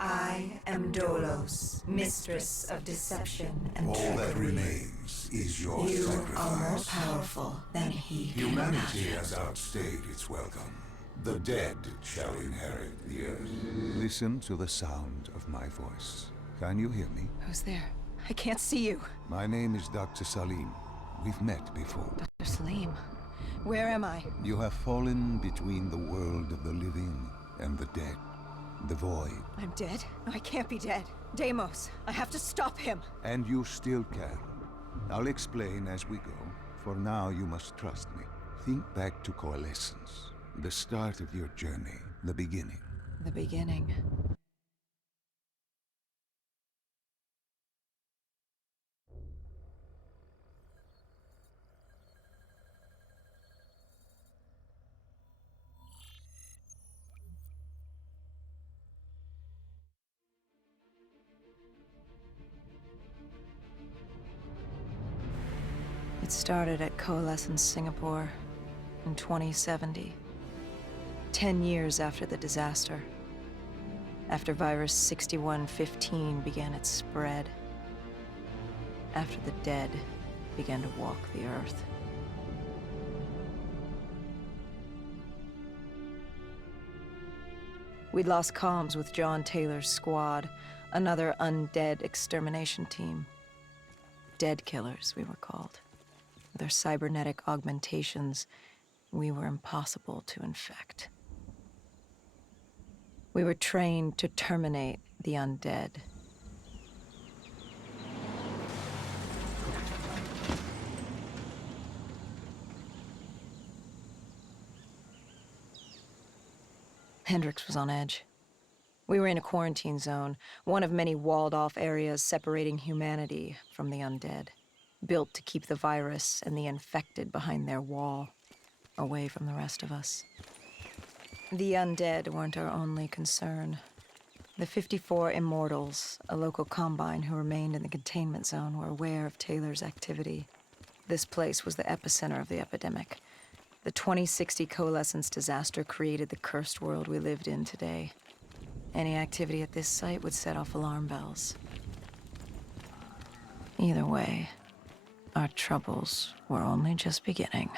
I am Dolos, mistress of deception and All trickery. that remains is your You sacrifice. are more powerful than he can Humanity imagine. has outstayed its welcome. The dead shall inherit the earth. Listen to the sound of my voice. Can you hear me? Who's there? I can't see you. My name is Dr. Salim. We've met before. Dr. Salim. Where am I? You have fallen between the world of the living and the dead. The void. I'm dead? No, I can't be dead. Deimos, I have to stop him. And you still can. I'll explain as we go. For now, you must trust me. Think back to Coalescence. The start of your journey. The beginning. The beginning. It started at Coalescence Singapore in 2070. 10 years after the disaster. After virus 6115 began its spread. After the dead began to walk the earth. We'd lost comms with John Taylor's squad, another undead extermination team. Dead killers, we were called. With our cybernetic augmentations, we were impossible to infect. We were trained to terminate the undead. Hendricks was on edge. We were in a quarantine zone, one of many walled-off areas separating humanity from the undead, built to keep the virus and the infected behind their wall, away from the rest of us. The undead weren't our only concern. The 54 Immortals, a local combine who remained in the containment zone, were aware of Taylor's activity. This place was the epicenter of the epidemic. The 2060 Coalescence disaster created the cursed world we lived in today. Any activity at this site would set off alarm bells. Either way, our troubles were only just beginning.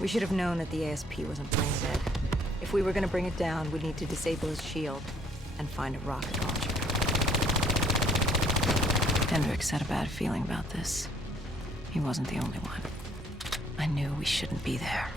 We should have known that the ASP wasn't brain dead. If we were going to bring it down, we'd need to disable his shield and find a rocket launcher. Hendricks had a bad feeling about this. He wasn't the only one. I knew we shouldn't be there.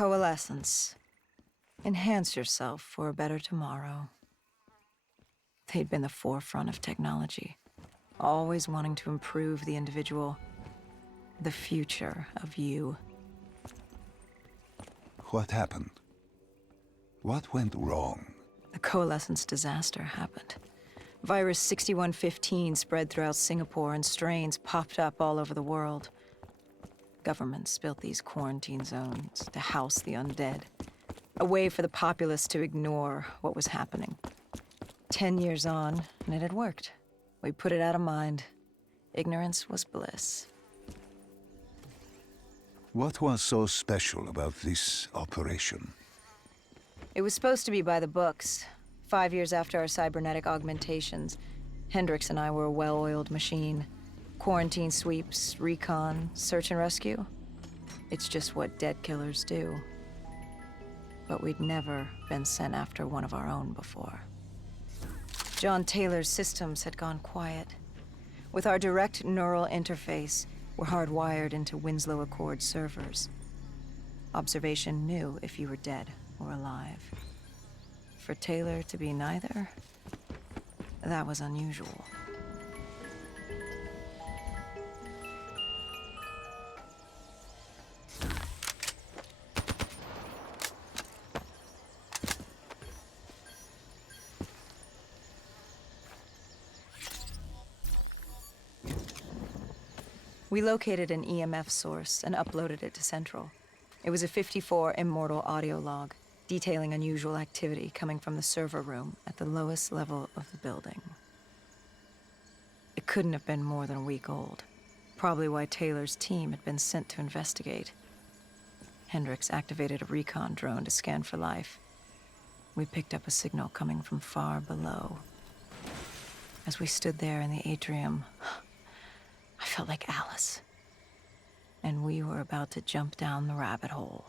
Coalescence. Enhance yourself for a better tomorrow. They'd been the forefront of technology, always wanting to improve the individual, the future of you. What happened? What went wrong? The Coalescence disaster happened. Virus 6115 spread throughout Singapore and strains popped up all over the world. Governments built these quarantine zones to house the undead. A way for the populace to ignore what was happening. 10 years on, and it had worked. We put it out of mind. Ignorance was bliss. What was so special about this operation? It was supposed to be by the books. 5 years after our cybernetic augmentations, Hendricks and I were a well-oiled machine. Quarantine sweeps, recon, search and rescue. It's just what dead killers do. But we'd never been sent after one of our own before. John Taylor's systems had gone quiet. With our direct neural interface, we're hardwired into Winslow Accord servers. Observation knew if you were dead or alive. For Taylor to be neither, that was unusual. We located an EMF source and uploaded it to Central. It was a 54 immortal audio log, detailing unusual activity coming from the server room at the lowest level of the building. It couldn't have been more than a week old, probably why Taylor's team had been sent to investigate. Hendricks activated a recon drone to scan for life. We picked up a signal coming from far below. As we stood there in the atrium, I felt like Alice. And we were about to jump down the rabbit hole.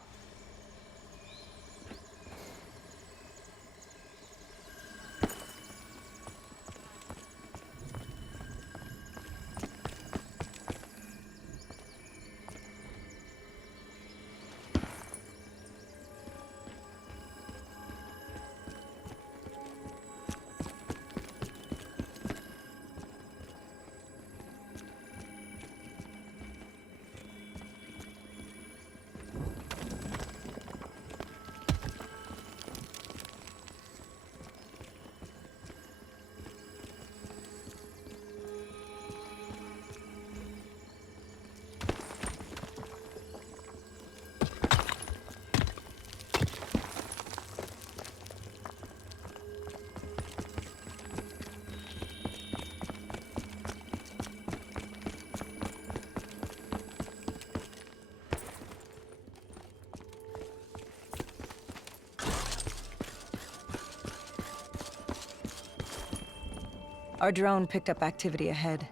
Our drone picked up activity ahead.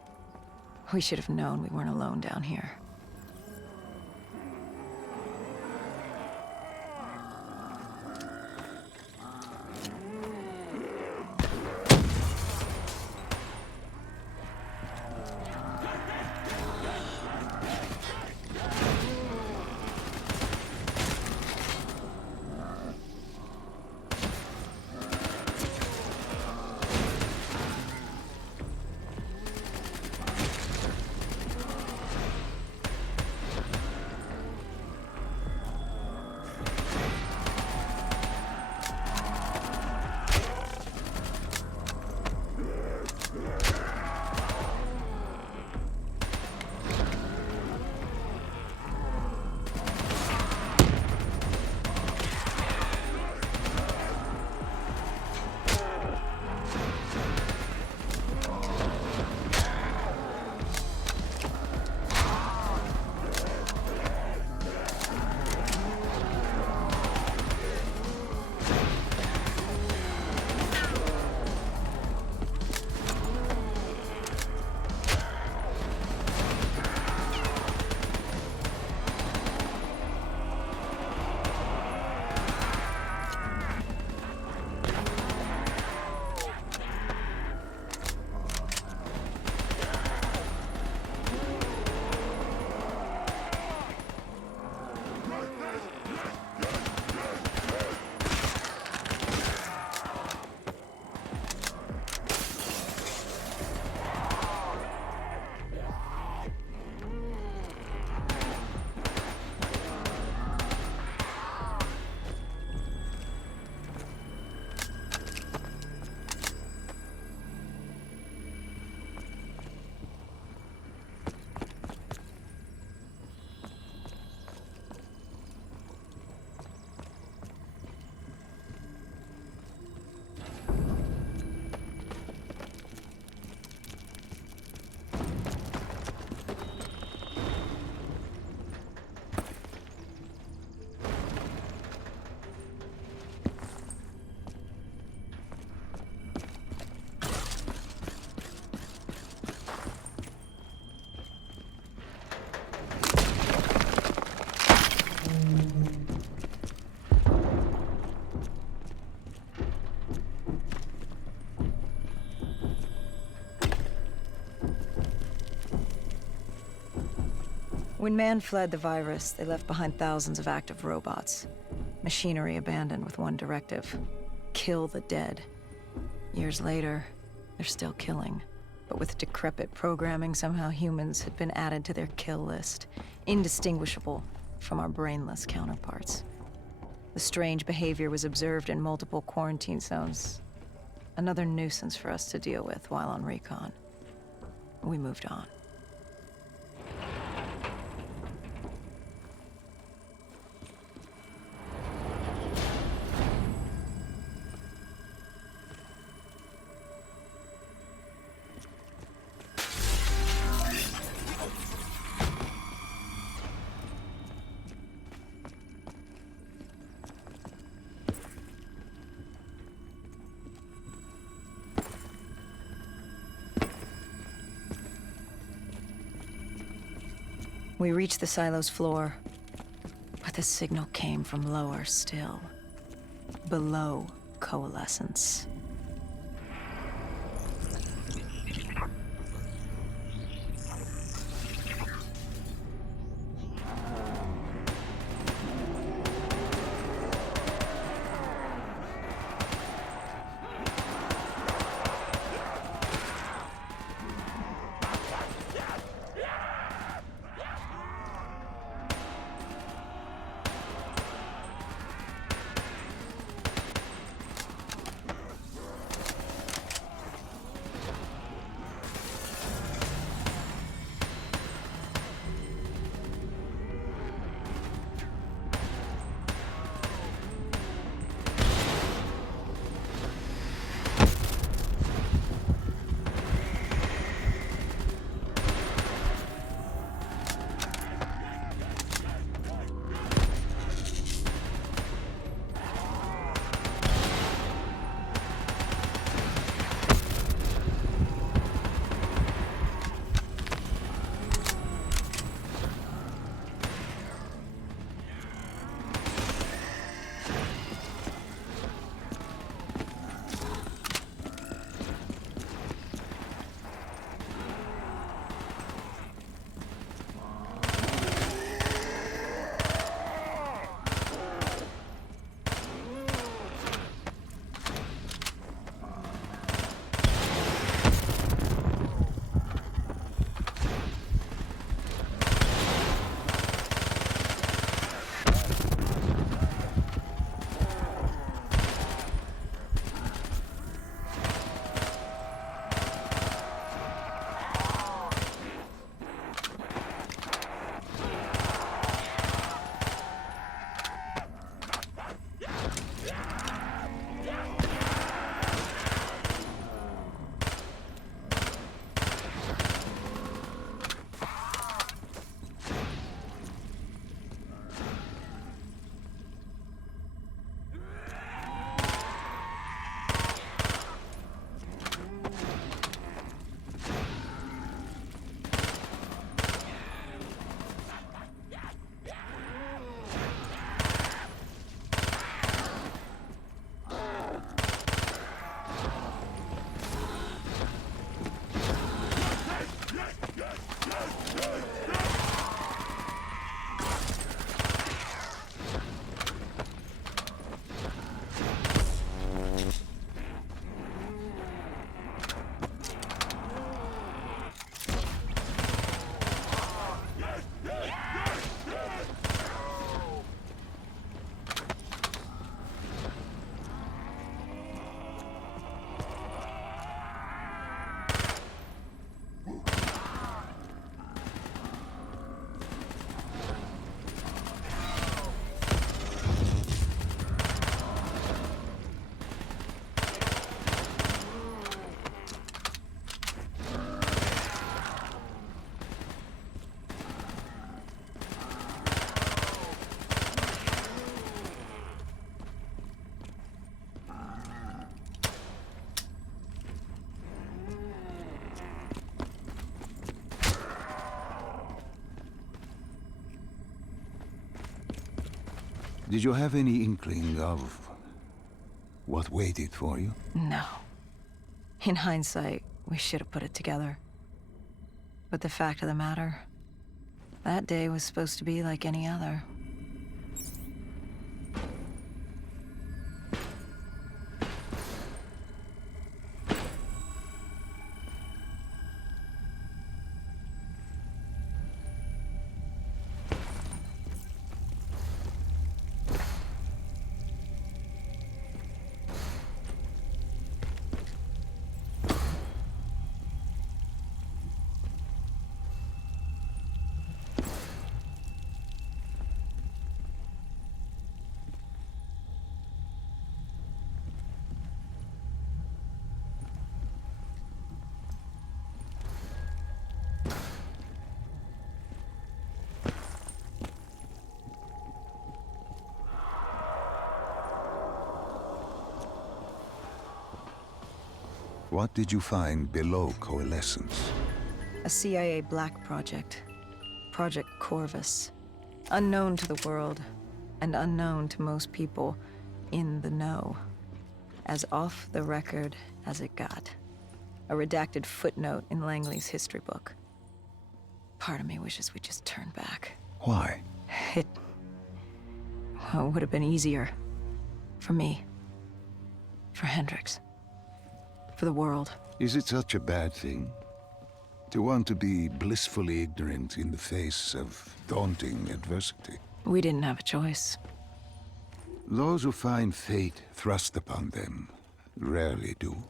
We should have known we weren't alone down here. When man fled the virus, they left behind thousands of active robots. Machinery abandoned with one directive: kill the dead. Years later, they're still killing. But with decrepit programming, somehow humans had been added to their kill list, indistinguishable from our brainless counterparts. The strange behavior was observed in multiple quarantine zones. Another nuisance for us to deal with while on recon. We moved on. We reached the silo's floor, but the signal came from lower still, below Coalescence. Did you have any inkling of what waited for you? No. In hindsight, we should have put it together. But the fact of the matter, That day was supposed to be like any other. What did you find below Coalescence? A CIA black project. Project Corvus. Unknown to the world, and unknown to most people in the know. As off the record as it got. A redacted footnote in Langley's history book. Part of me wishes we just turned back. Why? It would have been easier. For me. For Hendricks. For the world. Is it such a bad thing? To want to be blissfully ignorant in the face of daunting adversity? We didn't have a choice. Those who find fate thrust upon them rarely do.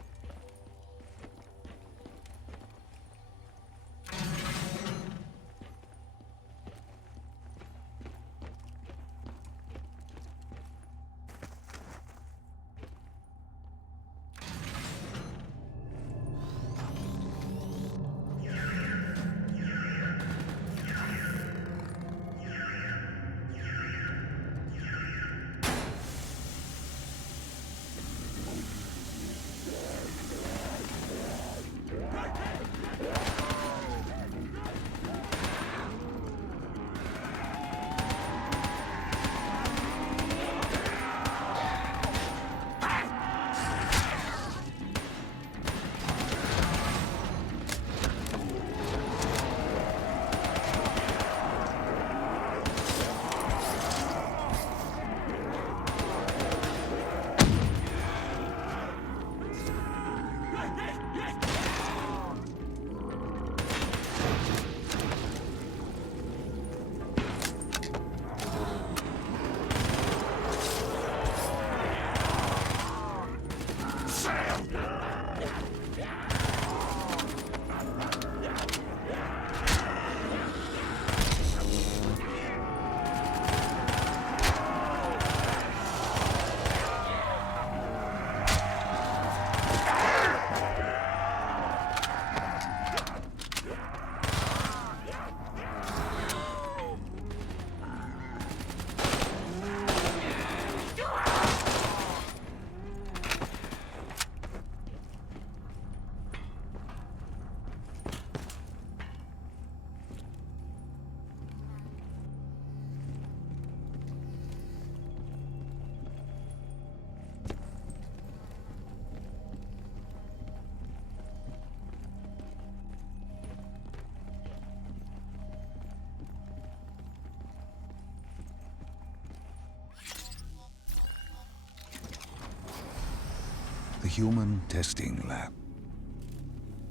The human testing lab.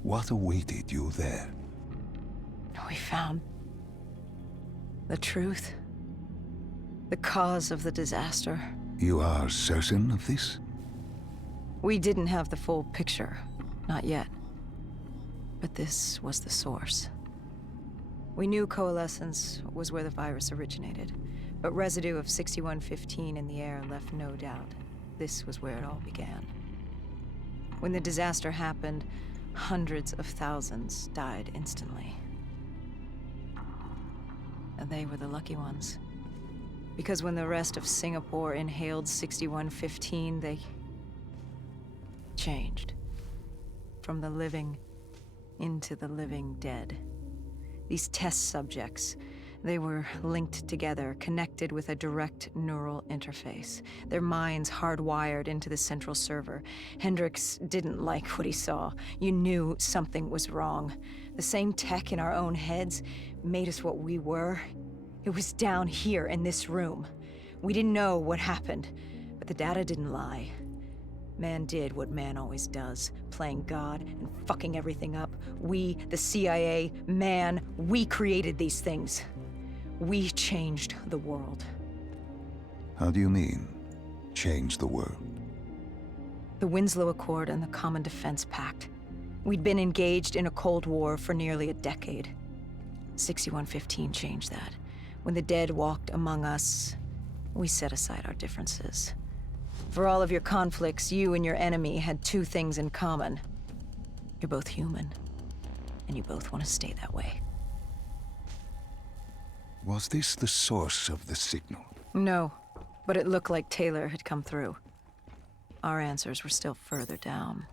What awaited you there? We found the truth. The cause of the disaster. You are certain of this? We didn't have the full picture. Not yet. But this was the source. We knew Coalescence was where the virus originated, but residue of 6115 in the air left no doubt. This was where it all began. When the disaster happened, hundreds of thousands died instantly. And they were the lucky ones. Because when the rest of Singapore inhaled 6115, they changed. From the living into the living dead. These test subjects, They were linked together, connected with a direct neural interface. Their minds hardwired into the central server. Hendricks didn't like what he saw. You knew something was wrong. The same tech in our own heads made us what we were. It was down here in this room. We didn't know what happened, but the data didn't lie. Man did what man always does, playing God and fucking everything up. We, the CIA, man, we created these things. We changed the world. How do you mean, change the world? The Winslow Accord and the Common Defense Pact. We'd been engaged in a Cold War for nearly a decade. 6115 changed that. When the dead walked among us, we set aside our differences. For all of your conflicts, you and your enemy had two things in common. You're both human, and you both want to stay that way. Was this the source of the signal? No, but it looked like Taylor had come through. Our answers were still further down.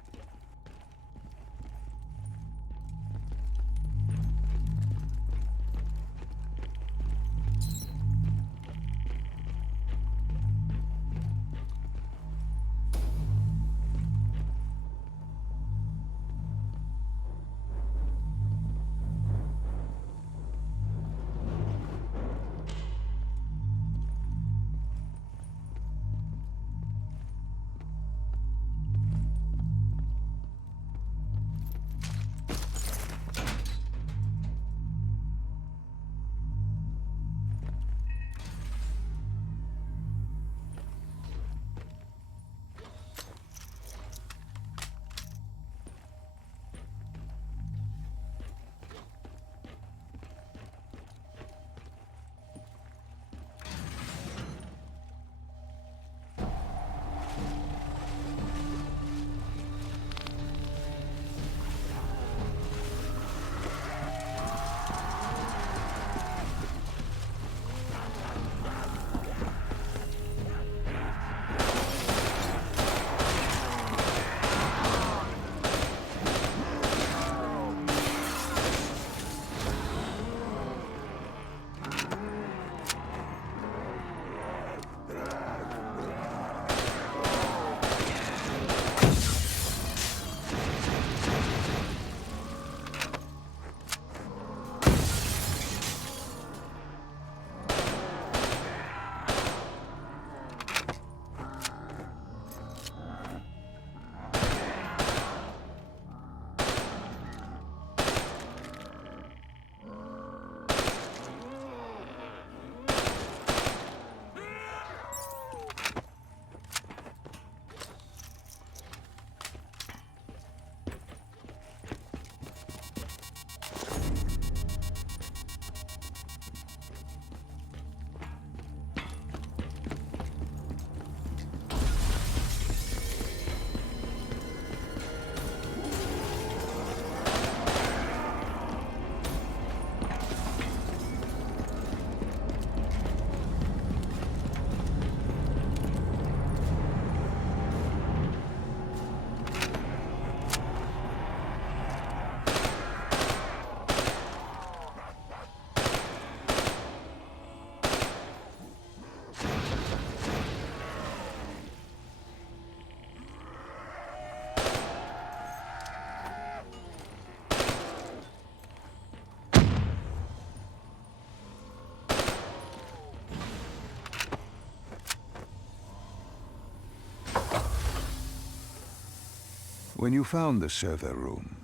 When you found the server room,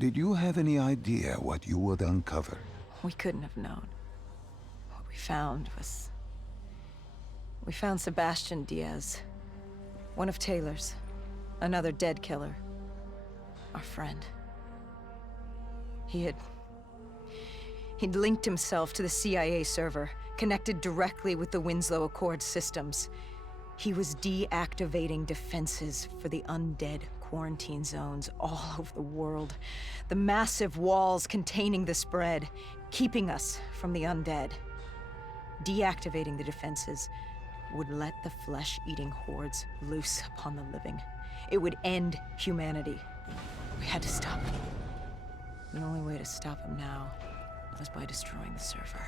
did you have any idea what you would uncover? We couldn't have known. What we found was... We found Sebastian Diaz. One of Taylor's. Another dead killer. Our friend. He'd linked himself to the CIA server, connected directly with the Winslow Accord systems. He was deactivating defenses for the undead quarantine zones all over the world. The massive walls containing the spread, keeping us from the undead. Deactivating the defenses would let the flesh-eating hordes loose upon the living. It would end humanity. We had to stop him. The only way to stop him now was by destroying the server.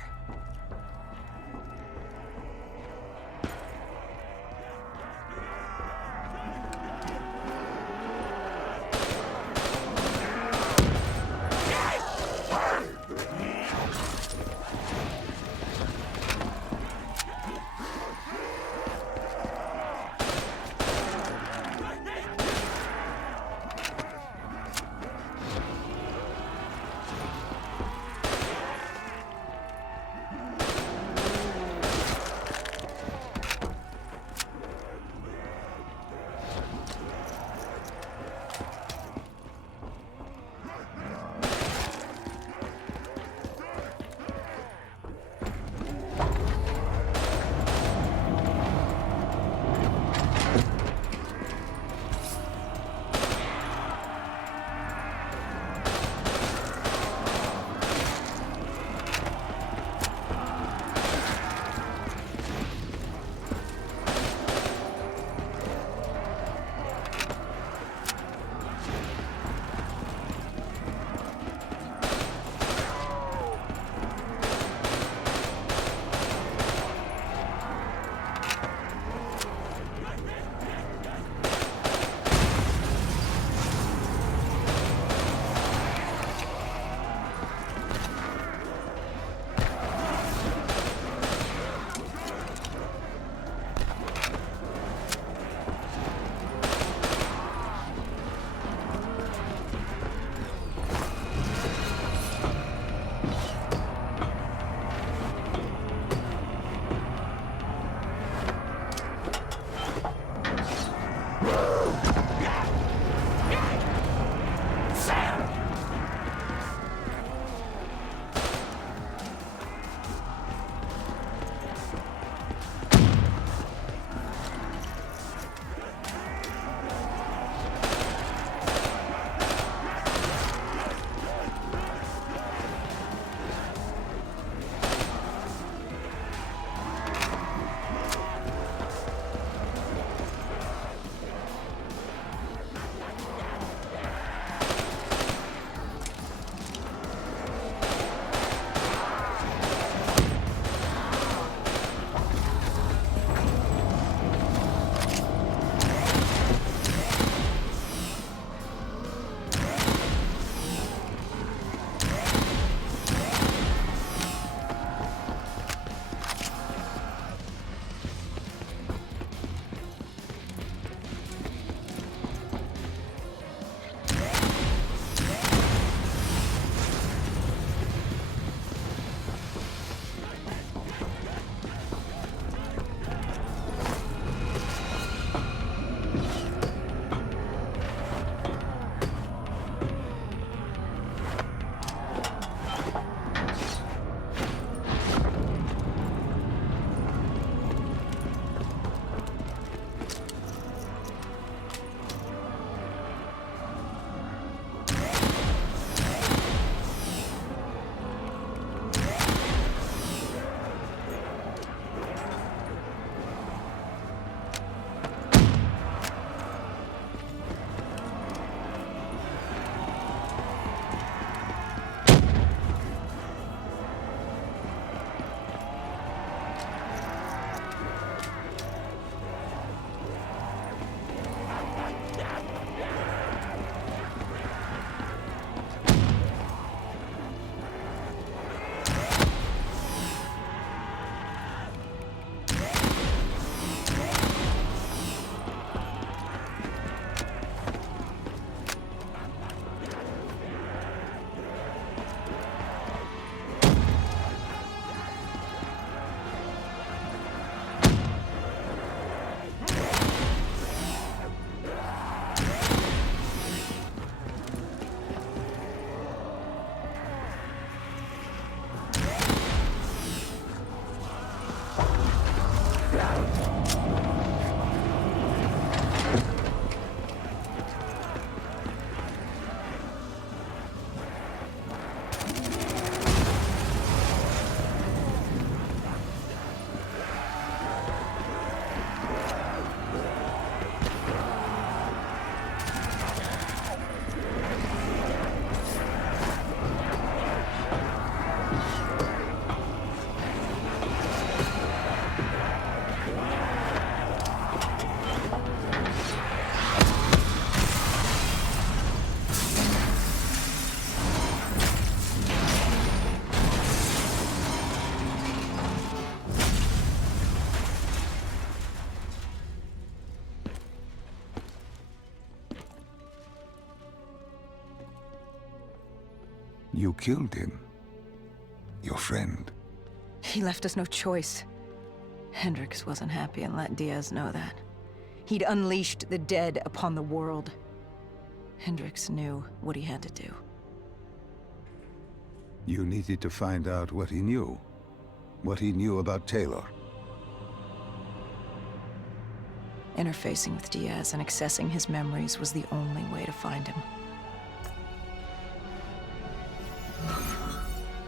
You killed him. Your friend. He left us no choice. Hendricks wasn't happy and let Diaz know that. He'd unleashed the dead upon the world. Hendricks knew what he had to do. You needed to find out what he knew. What he knew about Taylor. Interfacing with Diaz and accessing his memories was the only way to find him.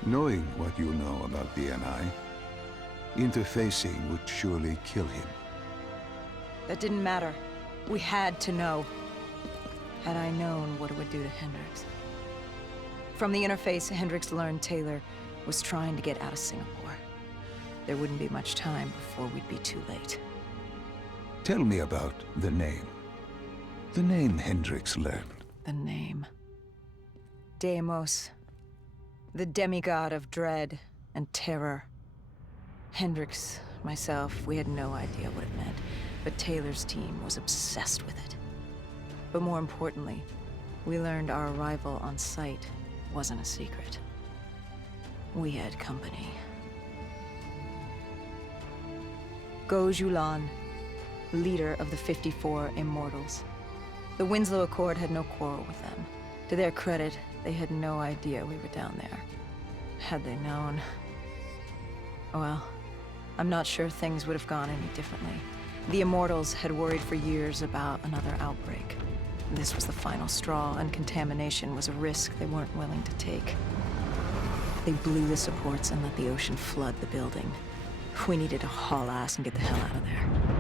Knowing what you know about DNI, interfacing would surely kill him. That didn't matter. We had to know. Had I known what it would do to Hendricks. From the interface, Hendricks learned Taylor was trying to get out of Singapore. There wouldn't be much time before we'd be too late. Tell me about the name. The name Hendricks learned. The name. Deimos. The demigod of dread and terror. Hendricks, myself, we had no idea what it meant, but Taylor's team was obsessed with it. But more importantly, we learned our arrival on site wasn't a secret. We had company. Go Julan, leader of the 54 Immortals. The Winslow Accord had no quarrel with them. To their credit, they had no idea we were down there. Had they known... well, I'm not sure things would have gone any differently. The Immortals had worried for years about another outbreak. This was the final straw, and contamination was a risk they weren't willing to take. They blew the supports and let the ocean flood the building. We needed to haul ass and get the hell out of there.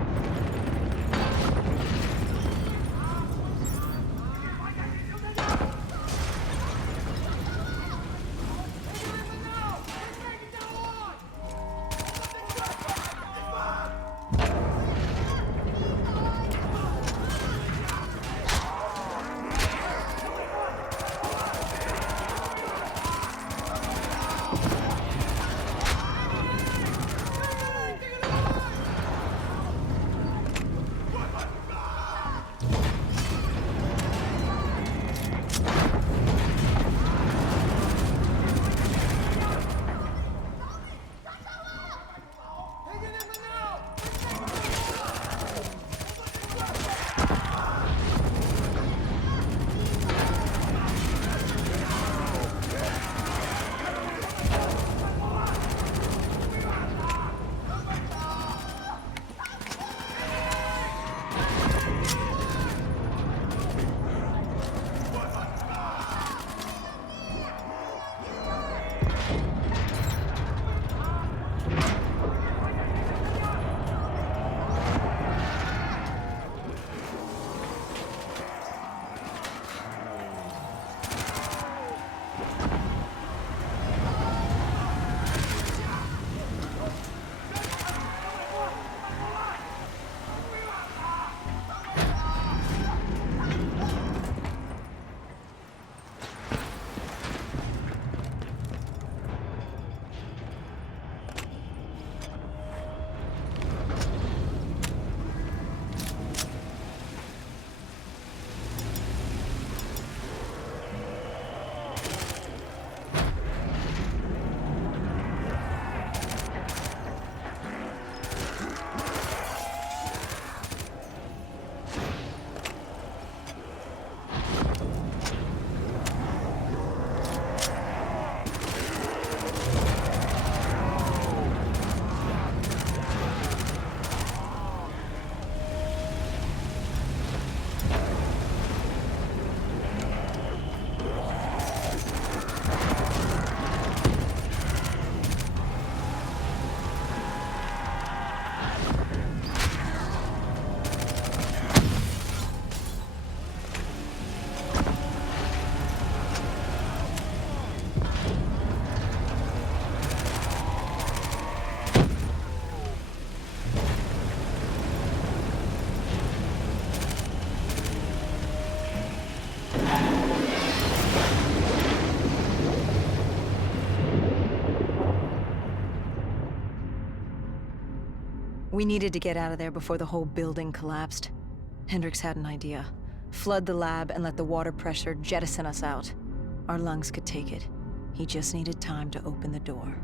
We needed to get out of there before the whole building collapsed. Hendricks had an idea. Flood the lab and let the water pressure jettison us out. Our lungs could take it. He just needed time to open the door.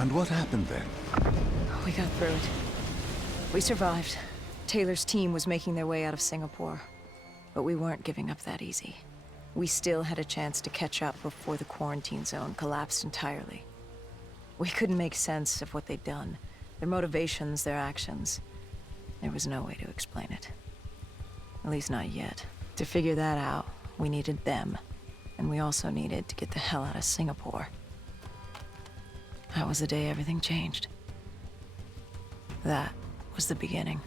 And what happened then? We got through it. We survived. Taylor's team was making their way out of Singapore. But we weren't giving up that easy. We still had a chance to catch up before the quarantine zone collapsed entirely. We couldn't make sense of what they'd done. Their motivations, their actions. There was no way to explain it. At least not yet. To figure that out, we needed them. And we also needed to get the hell out of Singapore. That was the day everything changed. That was the beginning.